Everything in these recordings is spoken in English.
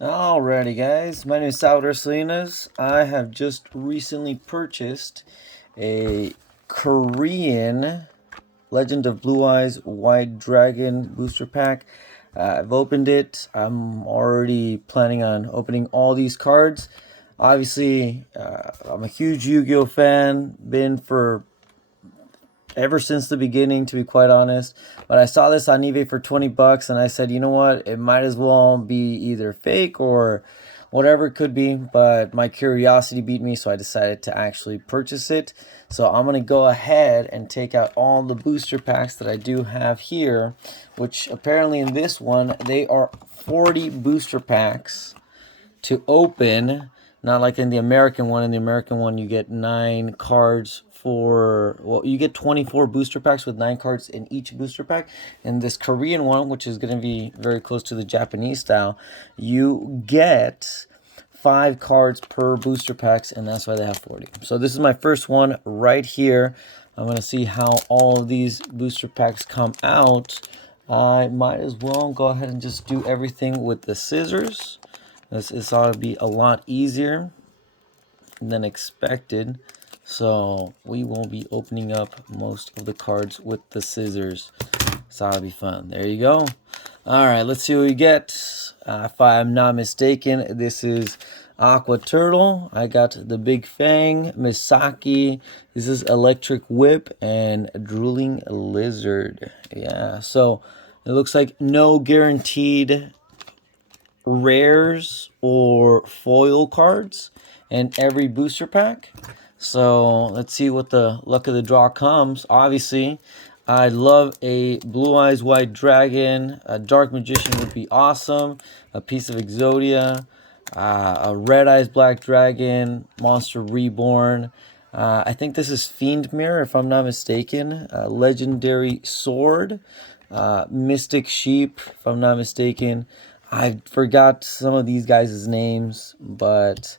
Alrighty, guys. My name is Salvador Salinas. I have just recently purchased a Korean Legend of Blue Eyes White Dragon booster pack. I've opened it. I'm already planning on opening all these cards. Obviously, I'm a huge Yu-Gi-Oh fan. Been for ever since the beginning, to be quite honest. But I saw this on eBay for 20 bucks and I said, you know what? It might as well be either fake or whatever it could be. But my curiosity beat me, so I decided to actually purchase it. So I'm going to go ahead and take out all the booster packs that I do have here, which apparently in this one, they are 40 booster packs to open, not like in the American one. In the American one, you get 9 cards for, well, you get 24 booster packs with 9 cards in each booster pack. In this Korean one, which is going to be very close to the Japanese style, you get 5 cards per booster packs, and that's why they have 40. So this is my first one right here. I'm going to see how all of these booster packs come out. I might as well go ahead and just do everything with the scissors. This ought to be a lot easier than expected. So we will be opening up most of the cards with the scissors. So that'll be fun. There you go. All right, let's see what we get. If I'm not mistaken, this is Aqua Turtle. I got the Big Fang, Misaki. This is Electric Whip and Drooling Lizard. Yeah, so it looks like no guaranteed rares or foil cards in every booster pack. So let's see what the luck of the draw comes. Obviously, I'd love a Blue Eyes White Dragon. A Dark Magician would be awesome. A piece of Exodia. A Red Eyes Black Dragon. Monster Reborn. I think this is Fiend Mirror, if I'm not mistaken. Legendary Sword. Mystic Sheep, if I'm not mistaken. I forgot some of these guys' names, but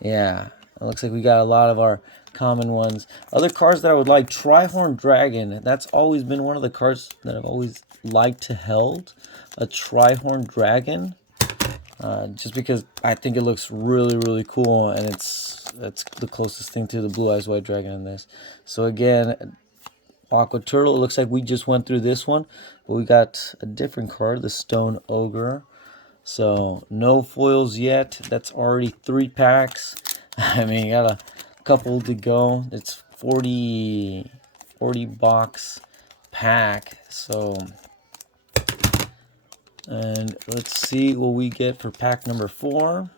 yeah, it looks like we got a lot of our common ones. Other cards that I would like, Trihorn Dragon. That's always been one of the cards that I've always liked to held. A Trihorn Dragon. Just because I think it looks really, really cool, and that's the closest thing to the Blue Eyes White Dragon in this. So again, Aqua Turtle. It looks like we just went through this one, but we got a different card, the Stone Ogre. So no foils yet. That's already 3 packs. I mean, you got a couple to go. It's 40 box pack. So, and let's see what we get for pack number 4.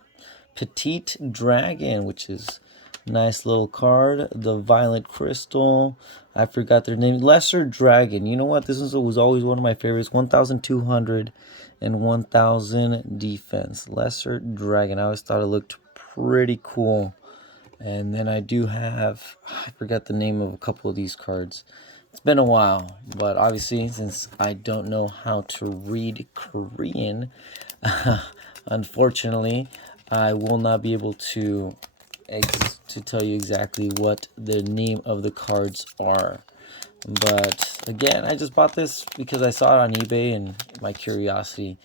Petite Dragon, which is nice little card. The Violet Crystal. I forgot their name. Lesser Dragon. You know what? This was always one of my favorites. 1,200 and 1,000 defense. Lesser Dragon. I always thought it looked pretty cool. And then I do have, I forgot the name of a couple of these cards. It's been a while, but obviously since I don't know how to read Korean, unfortunately, I will not be able to tell you exactly what the name of the cards are. But again, I just bought this because I saw it on eBay and my curiosity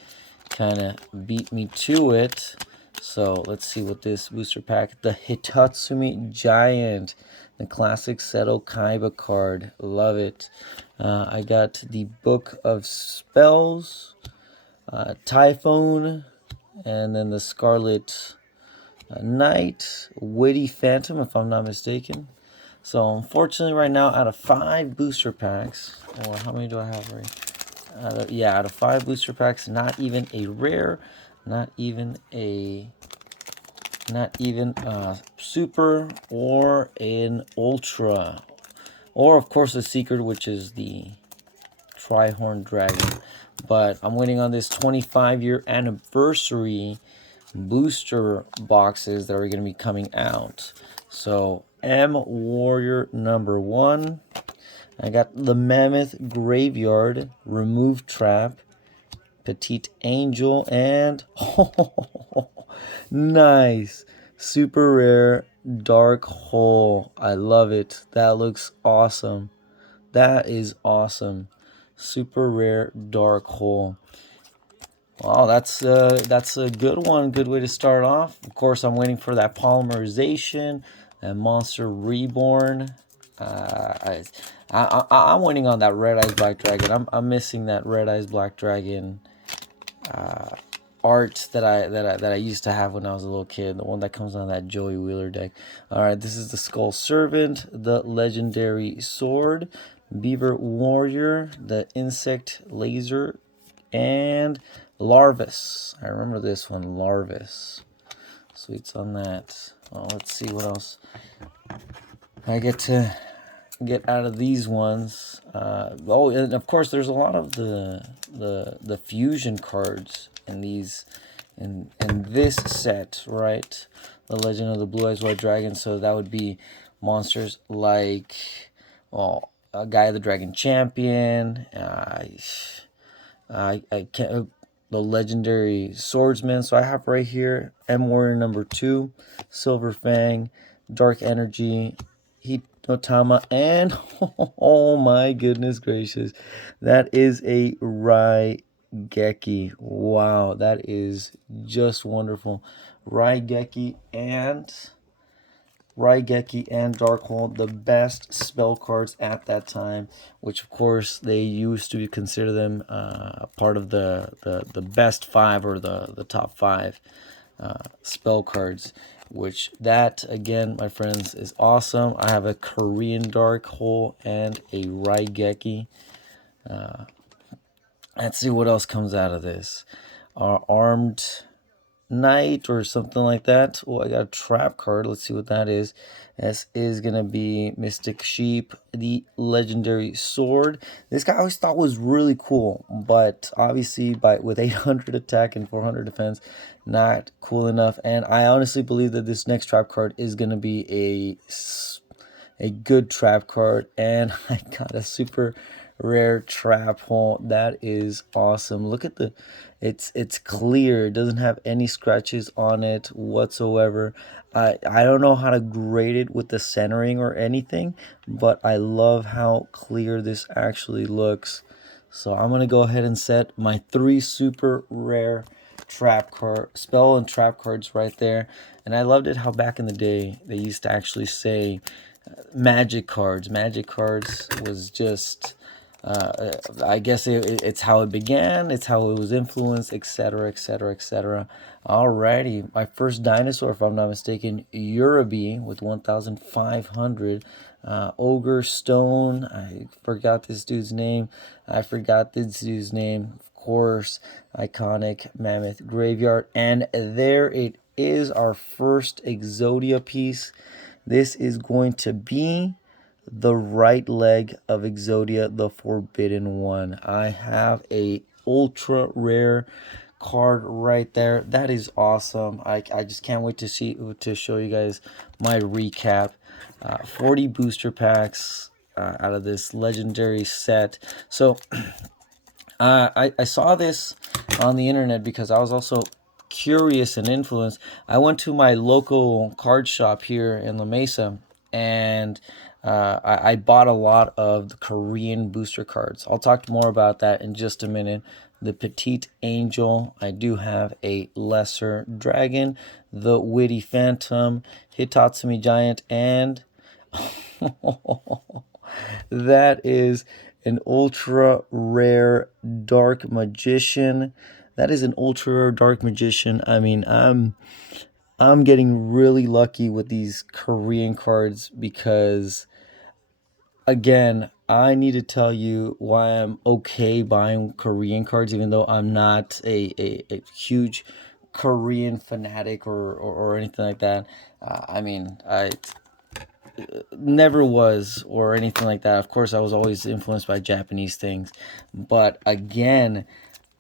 kind of beat me to it. So let's see what this booster pack, the Hitatsumi Giant, the classic Seto Kaiba card. Love it. I got the Book of Spells, Typhoon, and then the Scarlet Knight, Witty Phantom, if I'm not mistaken. So unfortunately, right now, out of 5 booster packs, or how many do I have right? Yeah, out of 5 booster packs, not even a rare, not even a super or an ultra, or of course a secret, which is the Trihorn Dragon. But I'm waiting on this 25-year anniversary booster boxes that are going to be coming out. So M Warrior number 1. I got the Mammoth Graveyard, Remove Trap, Petite Angel, and nice, super rare Dark Hole. I love it. That looks awesome. That is awesome. Super rare Dark Hole. Well, that's a good one. Good way to start off. Of course, I'm waiting for that polymerization and Monster Reborn. I'm waiting on that Red Eyes Black Dragon. I'm missing that Red Eyes Black Dragon art that I used to have when I was a little kid. The one that comes on that Joey Wheeler deck. All right, this is the Skull Servant, the Legendary Sword, Beaver Warrior, the Insect Laser, and Larvis. I remember this one, Larvis. Sweets on that. Well, let's see what else I get to get out of these ones. Oh, and of course, there's a lot of the fusion cards in these in this set, right? The Legend of the Blue Eyes White Dragon. So that would be monsters like, well, Guy the Dragon Champion. I can't. The Legendary Swordsman. So I have right here M Warrior number 2, Silver Fang, Dark Energy, Heat Otama, and oh my goodness gracious, that is a Raigeki. Wow, that is just wonderful. Raigeki and Darkhold, the best spell cards at that time, which of course they used to consider them part of the best 5 or the top 5 spell cards, which that again, my friends, is awesome. I have a Korean Darkhold and a Raigeki. Let's see what else comes out of this. Armed Knight or something like that. Oh, I got a trap card. Let's see what that is. This is going to be Mystic Sheep, the Legendary Sword. This guy I always thought was really cool, but obviously with 800 attack and 400 defense, not cool enough. And I honestly believe that this next trap card is going to be a good trap card, and I got a super rare trap hole. That is awesome. Look at it's clear. It doesn't have any scratches on it whatsoever. I don't know how to grade it with the centering or anything, but I love how clear this actually looks. So I'm gonna go ahead and set my 3 super rare spell and trap cards right there. And I loved it how back in the day they used to actually say magic cards. Magic cards was just, I guess it's how it began, it's how it was influenced, etc., etc., etc. Alrighty, my first dinosaur, if I'm not mistaken, Uraby with 1,500. Ogre Stone, I forgot this dude's name. Of course, iconic Mammoth Graveyard. And there it is, our first Exodia piece. This is going to be the right leg of Exodia, the Forbidden One. I have a ultra rare card right there. That is awesome. I just can't wait to show you guys my recap. 40 booster packs out of this legendary set. So I saw this on the internet because I was also curious and influenced. I went to my local card shop here in La Mesa, and I bought a lot of the Korean booster cards. I'll talk more about that in just a minute. The Petite Angel. I do have a Lesser Dragon, the Witty Phantom, Hitatsumi Giant, and that is an ultra rare Dark Magician. That is an ultra rare Dark Magician. I mean, I'm getting really lucky with these Korean cards because, again, I need to tell you why I'm okay buying Korean cards, even though I'm not a huge Korean fanatic or anything like that. I mean, I never was or anything like that. Of course, I was always influenced by Japanese things. But again,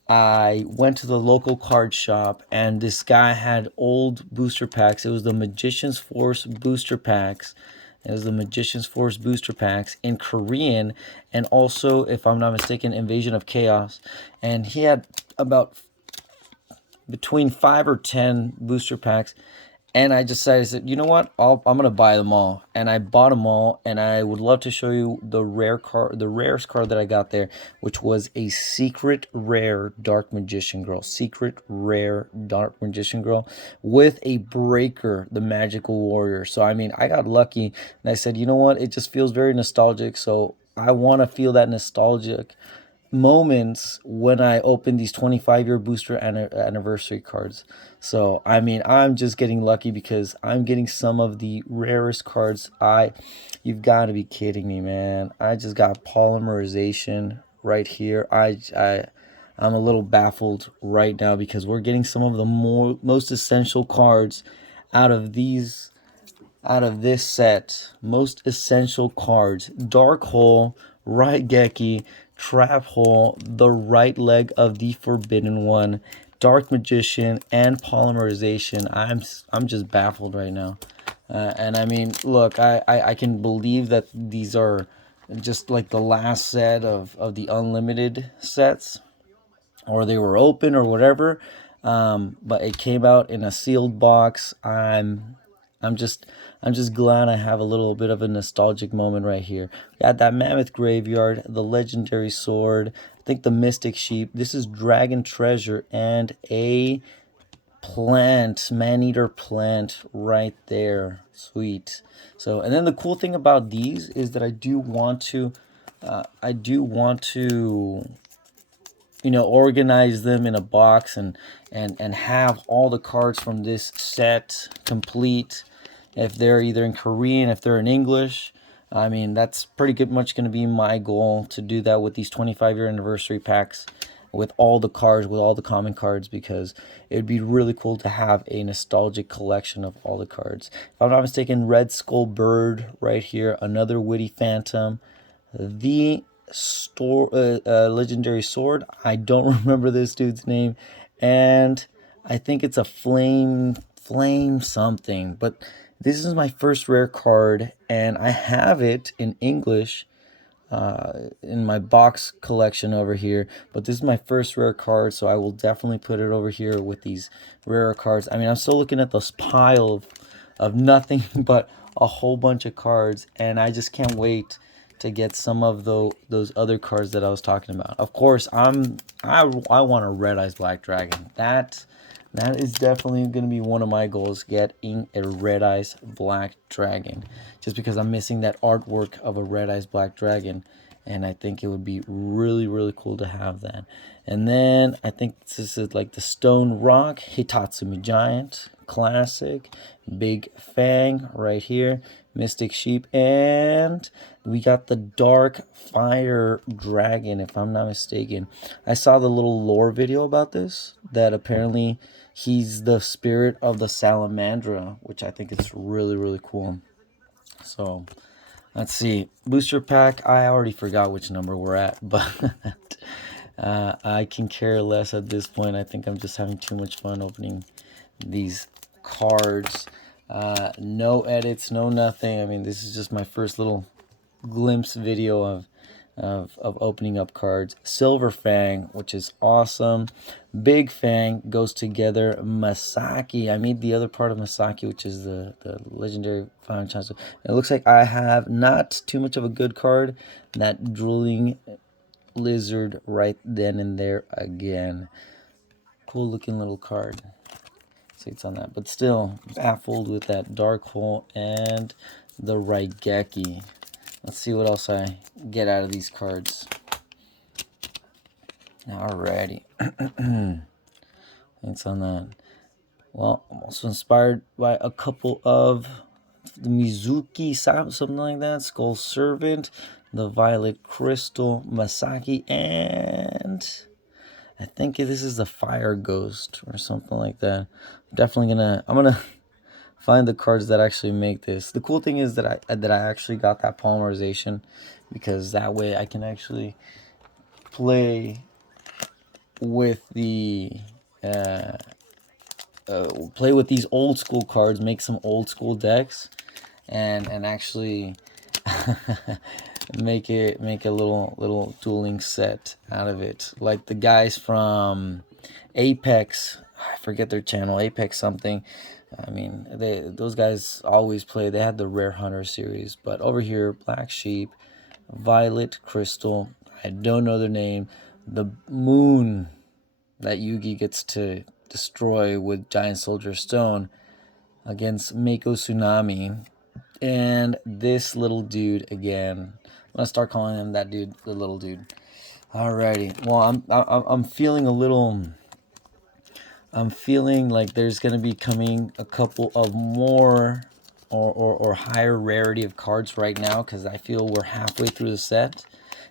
I went to the local card shop and this guy had old booster packs. It was the Magician's Force booster packs. It was the Magician's Force booster packs in Korean, and also, if I'm not mistaken, Invasion of Chaos. And he had about between 5 or 10 booster packs, And I decided, I said, you know what? I'm gonna buy them all, and I bought them all. And I would love to show you the rarest card that I got there, which was a secret rare Dark Magician Girl, secret rare Dark Magician Girl with a breaker, the Magical Warrior. So I mean, I got lucky, and I said, you know what? It just feels very nostalgic. So I want to feel that nostalgic moments when I open these 25-year booster anniversary cards. So, I mean, I'm just getting lucky because I'm getting some of the rarest cards. You've got to be kidding me, man. I just got polymerization right here. I'm a little baffled right now because we're getting some of the most essential cards out of these out of this set. Most essential cards: Dark Hole, Right Geki, Trap Hole, the right leg of the Forbidden One, Dark Magician, and Polymerization. I'm just baffled right now. And I mean, look, I can believe that these are just like the last set of the unlimited sets, or they were open or whatever. But it came out in a sealed box. I'm just I'm just glad I have a little bit of a nostalgic moment right here. We got that Mammoth Graveyard, the Legendary Sword, I think the Mystic Sheep. This is Dragon Treasure and a plant, man-eater plant right there. Sweet. So, and then the cool thing about these is that I do want to organize them in a box and have all the cards from this set complete. If they're either in Korean, if they're in English, I mean, that's pretty good much going to be my goal, to do that with these 25-year anniversary packs with all the cards, with all the common cards, because it would be really cool to have a nostalgic collection of all the cards. If I'm not mistaken, Red Skull Bird right here, another Witty Phantom, the legendary sword. I don't remember this dude's name, and I think it's a flame something. But this is my first rare card, and I have it in English in my box collection over here. But this is my first rare card, so I will definitely put it over here with these rare cards. I mean, I'm still looking at this pile of nothing but a whole bunch of cards, and I just can't wait to get some of those other cards that I was talking about. Of course, I want a Red Eyes Black Dragon. That is definitely going to be one of my goals, getting a Red Eyes Black Dragon. Just because I'm missing that artwork of a Red Eyes Black Dragon. And I think it would be really, really cool to have that. And then I think this is like the Stone Rock, Hitatsumi Giant, Classic, Big Fang right here, Mystic Sheep, and we got the Dark Fire Dragon, if I'm not mistaken. I saw the little lore video about this, that apparently he's the spirit of the Salamandra, which I think is really, really cool. So, let's see. Booster pack, I already forgot which number we're at, but I can care less at this point. I think I'm just having too much fun opening these cards. No edits, no nothing. I mean, this is just my first little glimpse video of opening up cards. Silver Fang, which is awesome. Big Fang goes together. Masaki. I made the other part of Masaki, which is the legendary Final Chance. It looks like I have not too much of a good card. That Drooling Lizard right then and there again. Cool looking little card. It's on that, but still baffled with that Dark Hole and the Raigeki. Let's see what else I get out of these cards. Alrighty. It's on that. Well, I'm also inspired by a couple of the Mizuki, something like that. Skull Servant, the Violet Crystal, Masaki, and I think this is the Fire Ghost or something like that. I'm gonna find the cards that actually make this. The cool thing is that I actually got that polymerization, because that way I can actually play with the play with these old school cards, make some old school decks, and actually make a little dueling set out of it, like the guys from Apex, I forget their channel, Apex something. I mean, those guys always play. They had the Rare Hunter series, but over here, Black Sheep, Violet Crystal. I don't know their name. The moon that Yugi gets to destroy with Giant Soldier Stone against Mako Tsunami. And this little dude again. I'm gonna start calling him that dude, the little dude. Alrighty. Well, I'm feeling a little. I'm feeling like there's gonna be coming a couple of more or higher rarity of cards right now, because I feel we're halfway through the set,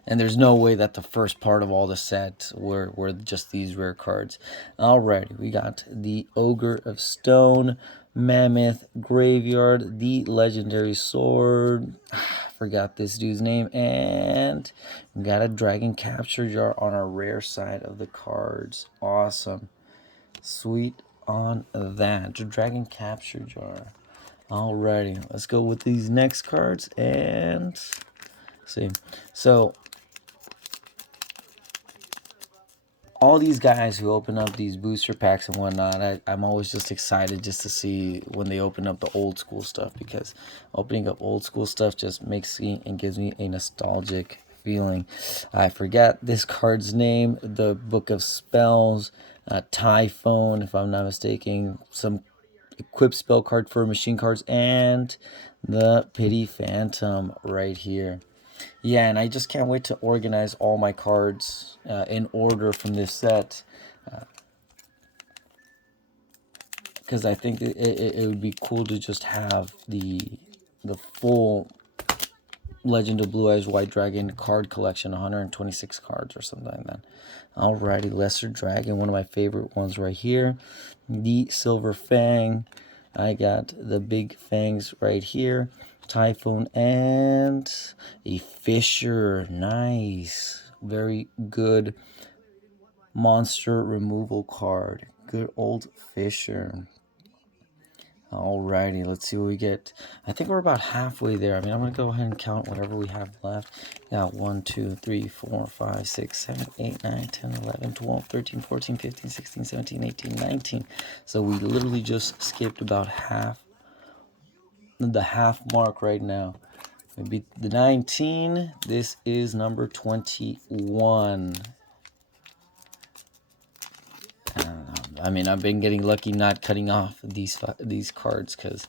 and there's no way that the first part of all the set were just these rare cards. Alrighty, we got the Ogre of Stone, Mammoth Graveyard, the Legendary Sword. Forgot this dude's name, and we got a Dragon Capture Jar on our rare side of the cards. Awesome. Sweet on that. Dragon Capture Jar. Alrighty, let's go with these next cards and see. So, all these guys who open up these booster packs and whatnot, I'm always just excited just to see when they open up the old school stuff, because opening up old school stuff just makes me and gives me a nostalgic feeling. I forget this card's name. The Book of Spells, Typhoon, if I'm not mistaken, some equip spell card for machine cards, and the Pity Phantom right here. Yeah, and I just can't wait to organize all my cards in order from this set, because I think it would be cool to just have the full Legend of Blue Eyes White Dragon card collection, 126 cards or something like that. Alrighty, Lesser Dragon, one of my favorite ones right here. The Silver Fang. I got the Big Fangs right here. Typhoon and a Fisher. Nice. Very good monster removal card. Good old Fisher. Alrighty, let's see what we get. I think we're about halfway there. I mean, I'm going to go ahead and count whatever we have left. Got 1, 2, 3, 4, 5, 6, 7, 8, 9, 10, 11, 12, 13, 14, 15, 16, 17, 18, 19. So we literally just skipped about the half mark right now. We beat the 19. This is number 21. I mean, I've been getting lucky not cutting off these cards, because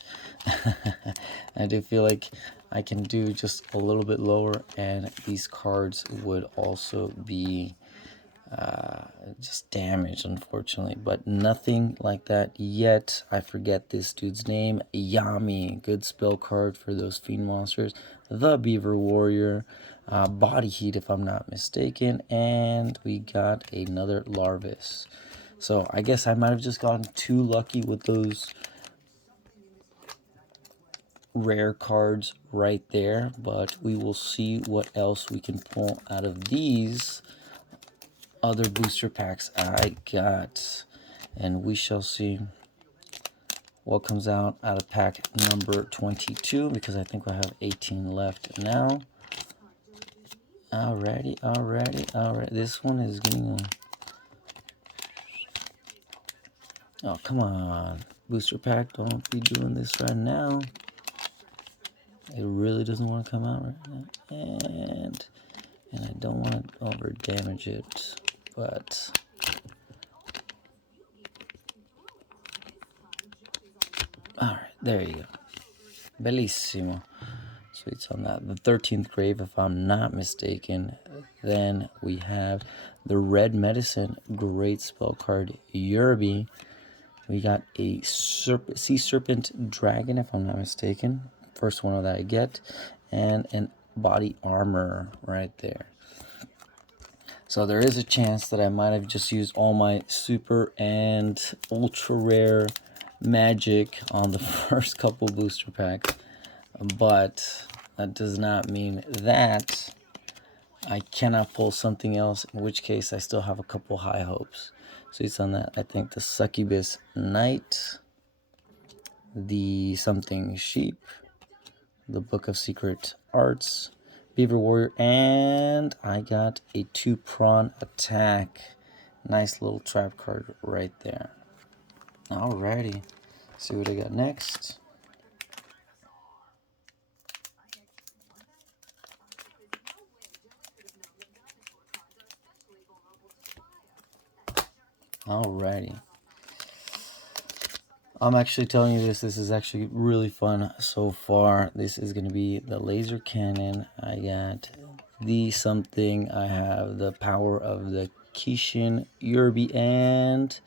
I do feel like I can do just a little bit lower, and these cards would also be just damaged, unfortunately. But nothing like that yet. I forget this dude's name. Yami. Good spell card for those fiend monsters. The Beaver Warrior. Body Heat, if I'm not mistaken. And we got another Larvis. So I guess I might have just gotten too lucky with those rare cards right there, but we will see what else we can pull out of these other booster packs I got, and we shall see what comes out of pack number 22, because I think I have 18 left now. Alrighty. This one is getting oh, come on. Booster pack, don't be doing this right now. It really doesn't want to come out right now. And I don't want to over damage it, but alright, there you go. Bellissimo. Sweets on that. The 13th grave, if I'm not mistaken. Then we have the Red Medicine, great spell card, Yerby. We got a Sea Serpent Dragon, if I'm not mistaken. First one that I get. And an Body Armor right there. So there is a chance that I might have just used all my super and ultra rare magic on the first couple booster packs. But that does not mean that I cannot pull something else, in which case I still have a couple high hopes. So it's on that. I think the Succubus Knight, the Something Sheep, the Book of Secret Arts, Beaver Warrior, and I got a 2-prawn attack. Nice little trap card right there. Alrighty. See what I got next. Alrighty. I'm actually telling you this is actually really fun so far. This is going to be the laser cannon. I got the something. I have the power of the Kishin Yurbi and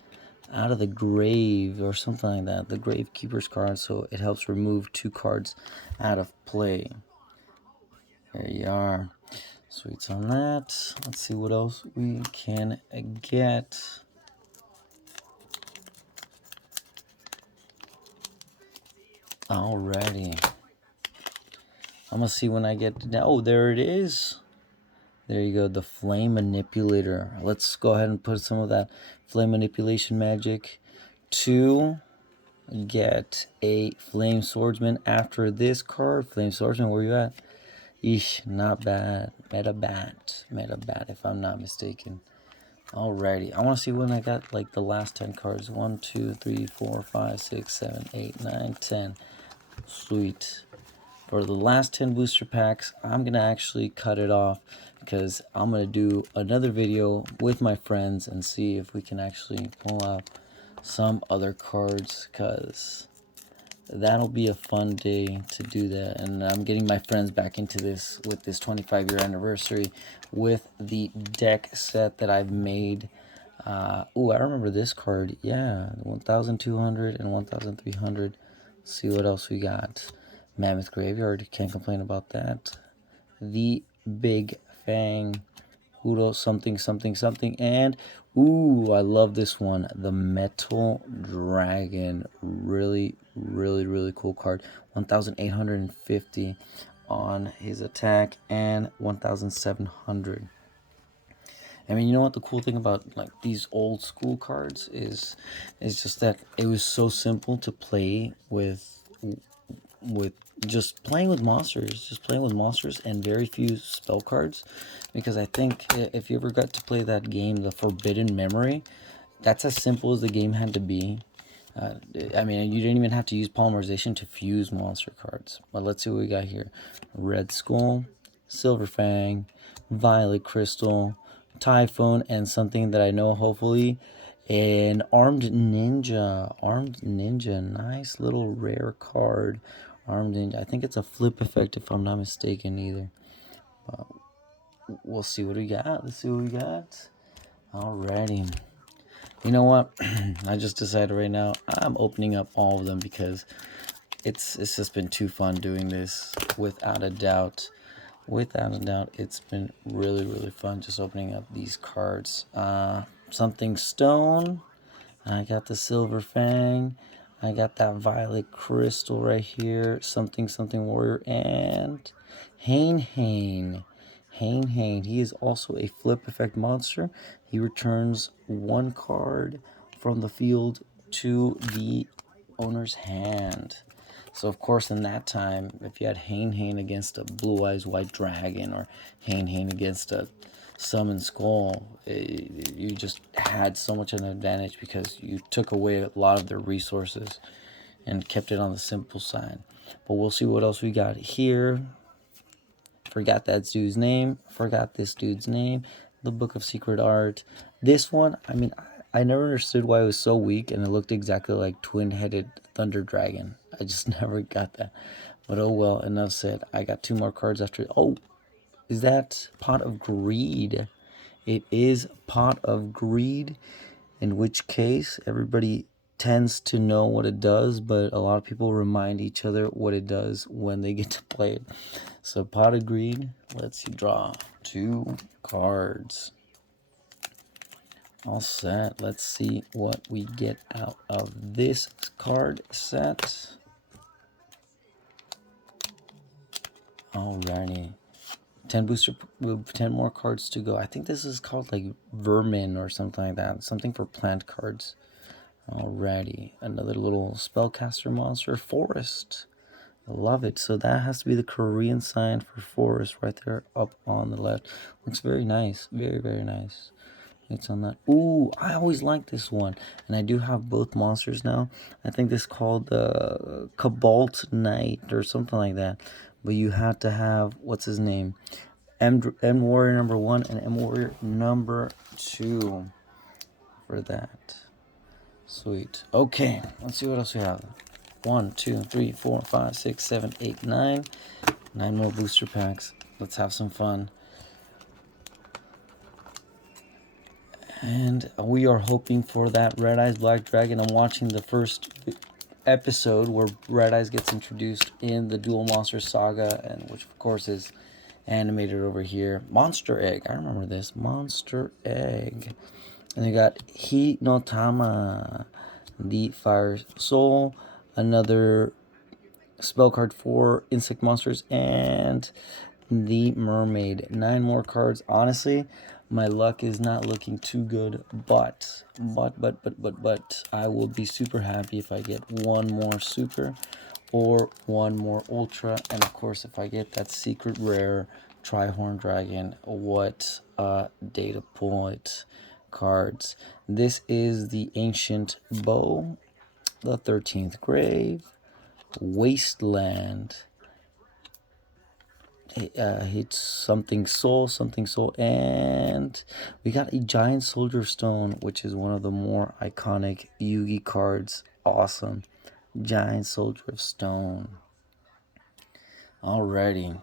out of the grave or something like that. The grave keeper's card, so it helps remove 2 cards out of play. There you are. Sweets on that. Let's see what else we can get. Alrighty. I'm gonna see when I get to. Oh, there it is. There you go, the flame manipulator. Let's go ahead and put some of that flame manipulation magic to get a flame swordsman after this card. Flame swordsman, where you at? Eesh, not bad. Metabat, if I'm not mistaken. Alrighty, I want to see when I got like the last 10 cards. 1, 2, 3, 4, 5, 6, 7, 8, 9, 10. Sweet. For the last 10 booster packs, I'm going to actually cut it off because I'm going to do another video with my friends and see if we can actually pull out some other cards, because that'll be a fun day to do that. And I'm getting my friends back into this with this 25-year anniversary with the deck set that I've made. Oh, I remember this card. Yeah, 1,200 and 1,300. See what else we got. Mammoth Graveyard, can't complain about that. The Big Fang, Udo something something something, and ooh, I love this one, the Metal Dragon. Really, really, really cool card. 1,850 on his attack and 1,700. I mean, you know what the cool thing about like these old school cards is just that it was so simple to play with just playing with monsters and very few spell cards, because I think if you ever got to play that game, the Forbidden Memory, that's as simple as the game had to be. I mean, you didn't even have to use polymerization to fuse monster cards. But let's see what we got here. Red Skull, Silver Fang, Violet Crystal, Typhoon, and something that I know, hopefully, an Armed Ninja. Armed Ninja, nice little rare card. Armed Ninja, I think it's a flip effect if I'm not mistaken either. We'll see what we got. Let's see what we got. Alrighty. You know what? I just decided right now I'm opening up all of them because it's just been too fun doing this. Without a doubt, it's been really, really fun just opening up these cards. Something Stone. I got the Silver Fang. I got that Violet Crystal right here. Something Warrior, and Hane. He is also a flip effect monster. He returns 1 card from the field to the owner's hand. So of course in that time, if you had Hane against a Blue Eyes White Dragon, or Hane against a Summon Skull, you just had so much of an advantage because you took away a lot of their resources and kept it on the simple side. But we'll see what else we got here. Forgot that dude's name. Forgot this dude's name. The Book of Secret Art. This one, I mean, I never understood why it was so weak and it looked exactly like twin-headed Thunder Dragon. I just never got that. But oh well, enough said. I got 2 more cards after. Oh, is that Pot of Greed? It is Pot of Greed, in which case everybody tends to know what it does, but a lot of people remind each other what it does when they get to play it. So Pot of Greed, let's draw 2 cards. All set. Let's see what we get out of this card set. Alrighty. 10 more cards to go. I think this is called like Vermin or something like that. Something for plant cards. Alrighty. Another little spellcaster monster. Forest. I love it. So that has to be the Korean sign for forest right there up on the left. Looks very nice. Very, very nice. Hits on that. Ooh, I always like this one. And I do have both monsters now. I think this is called Cobalt Knight or something like that. But you have to have, what's his name? M Warrior number 1 and M Warrior number 2 for that. Sweet. Okay, let's see what else we have. 1, 2, 3, 4, 5, 6, 7, 8, 9. 9 more booster packs. Let's have some fun. And we are hoping for that Red Eyes Black Dragon. I'm watching the first episode where Red Eyes gets introduced in the Dual Monster Saga, and which of course is animated over here. Monster Egg. I remember this. Monster Egg. And we got He no Tama, the Fire Soul, another spell card for insect monsters, and the Mermaid. 9 more cards. Honestly, my luck is not looking too good, but I will be super happy if I get 1 more super or 1 more ultra, and of course if I get that secret rare Trihorn Dragon. What a data point cards. This is the Ancient Bow, the 13th Grave, Wasteland, hits something soul, and we got a Giant Soldier Stone, which is one of the more iconic Yugi cards. Awesome. Giant Soldier of Stone. Alrighty.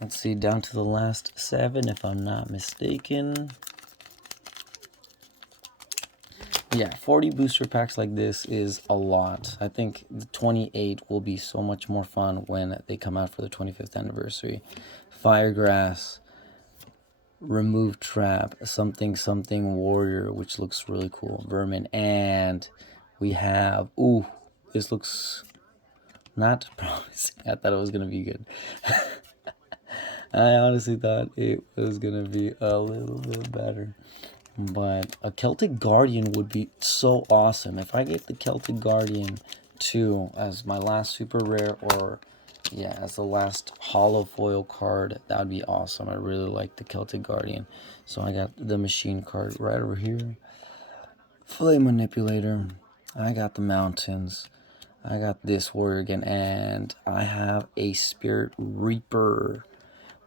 Let's see, down to the last 7 if I'm not mistaken. Yeah, 40 booster packs like this is a lot. I think the 28 will be so much more fun when they come out for the 25th anniversary. Firegrass, Remove Trap, something Warrior, which looks really cool. Vermin, and we have, ooh, this looks not promising. I thought it was going to be good. I honestly thought it was going to be a little bit better. But a Celtic Guardian would be so awesome. If I get the Celtic Guardian 2 as my last super rare, or yeah, as the last hollow foil card, that would be awesome. I really like the Celtic Guardian. So I got the machine card right over here. Flame Manipulator. I got the mountains. I got this warrior again, and I have a Spirit Reaper,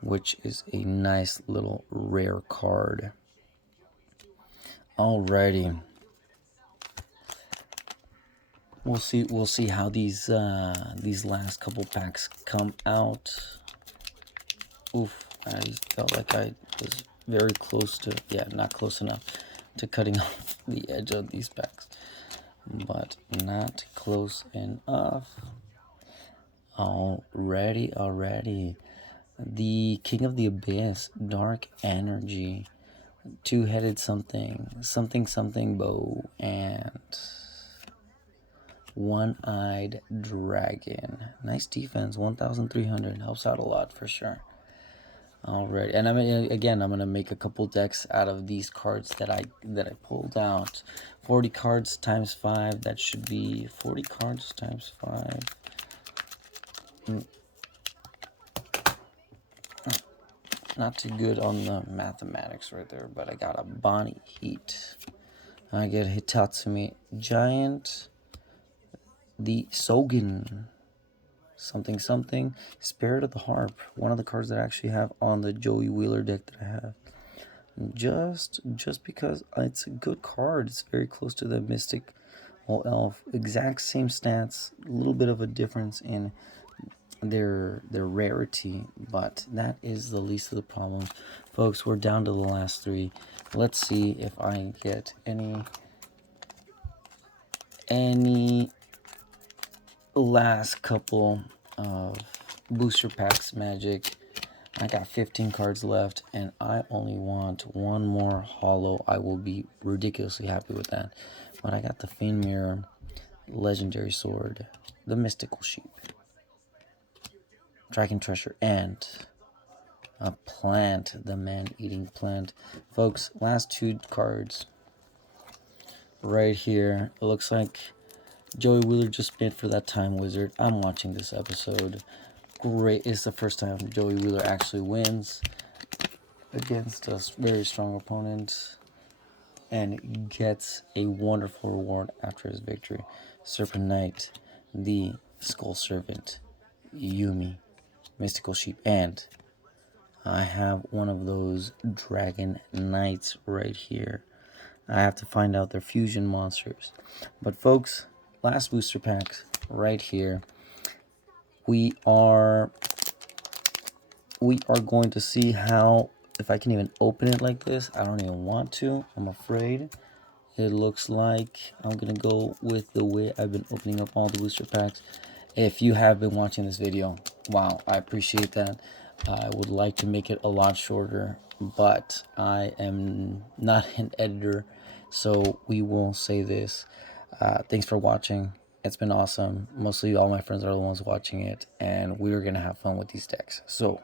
which is a nice little rare card. Alrighty. We'll see how these last couple packs come out. Oof, I felt like I was very close to, yeah, not close enough to cutting off the edge of these packs. But not close enough. Already. The King of the Abyss, Dark Energy. 2-headed something bow, and One-Eyed Dragon. Nice defense, 1,300. Helps out a lot for sure. Alright, and I'm gonna make a couple decks out of these cards that I pulled out. 40 cards times 5. That should be 40 cards times 5. Not too good on the mathematics right there, but I got a Bonnie Heat. I get Hitatsumi Giant, the Sogen, something, Spirit of the Harp, one of the cards that I actually have on the Joey Wheeler deck that I have. Just because it's a good card. It's very close to the Mystic or Elf. Exact same stats, a little bit of a difference in their rarity, but that is the least of the problems. Folks, we're down to the last 3. Let's see if I get any last couple of booster packs magic. I got 15 cards left, and I only want 1 more hollow. I will be ridiculously happy with that. But I got the Fiend Mirror, Legendary Sword, the Mystical Sheep, Dragon Treasure, and a plant, the Man-Eating Plant. Folks, last 2 cards right here. It looks like Joey Wheeler just bid for that Time Wizard. I'm watching this episode. Great. It's the first time Joey Wheeler actually wins. against a very strong opponent and gets a wonderful reward after his victory. Serpent Knight, the Skull Servant, Yumi, Mystical Sheep, and I have one of those Dragon Knights right here. I have to find out their fusion monsters. But folks, last booster packs right here. We are going to see how, if I can even open it like this. I don't even want to, I'm afraid. It looks like I'm gonna go with the way I've been opening up all the booster packs. If you have been watching this video, wow, I appreciate that. I would like to make it a lot shorter, but I am not an editor, so we will say this. Thanks for watching. It's been awesome. Mostly all my friends are the ones watching it, and we're gonna have fun with these decks. So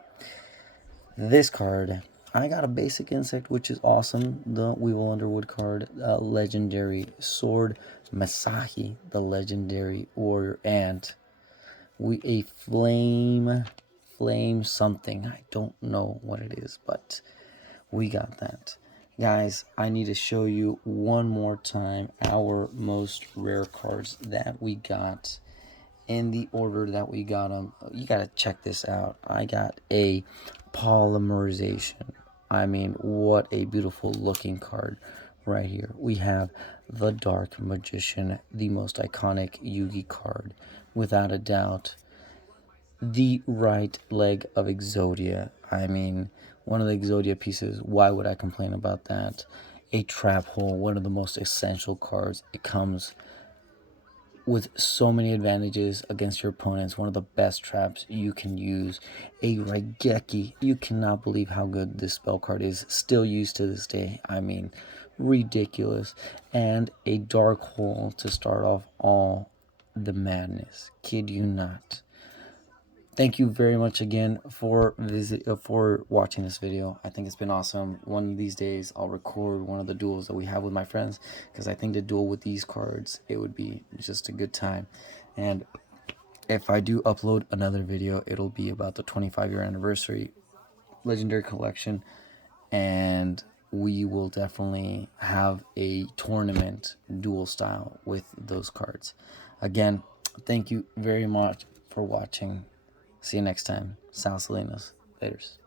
this card, I got a basic insect, which is awesome. The Weevil Underwood card, legendary sword, Masahi, the legendary warrior ant. A flame something. I don't know what it is, but we got that. Guys, I need to show you one more time our most rare cards that we got in the order that we got them. You gotta check this out. I got a polymerization. I mean, what a beautiful looking card right here. We have the Dark Magician, the most iconic Yugi card, without a doubt. The right leg of Exodia. I mean, one of the Exodia pieces, why would I complain about that? A Trap Hole, one of the most essential cards. It comes with so many advantages against your opponents. One of the best traps you can use. A Raigeki. You cannot believe how good this spell card is. Still used to this day. I mean, ridiculous. And a Dark Hole to start off all the madness. Kid you not. Thank you very much again for watching this video. I think it's been awesome. One of these days I'll record one of the duels that we have with my friends, because I think the duel with these cards, it would be just a good time. And if I do upload another video, it'll be about the 25-year anniversary legendary collection, and we will definitely have a tournament duel style with those cards. Again, thank you very much for watching. See you next time. Sal Salinas. Laters.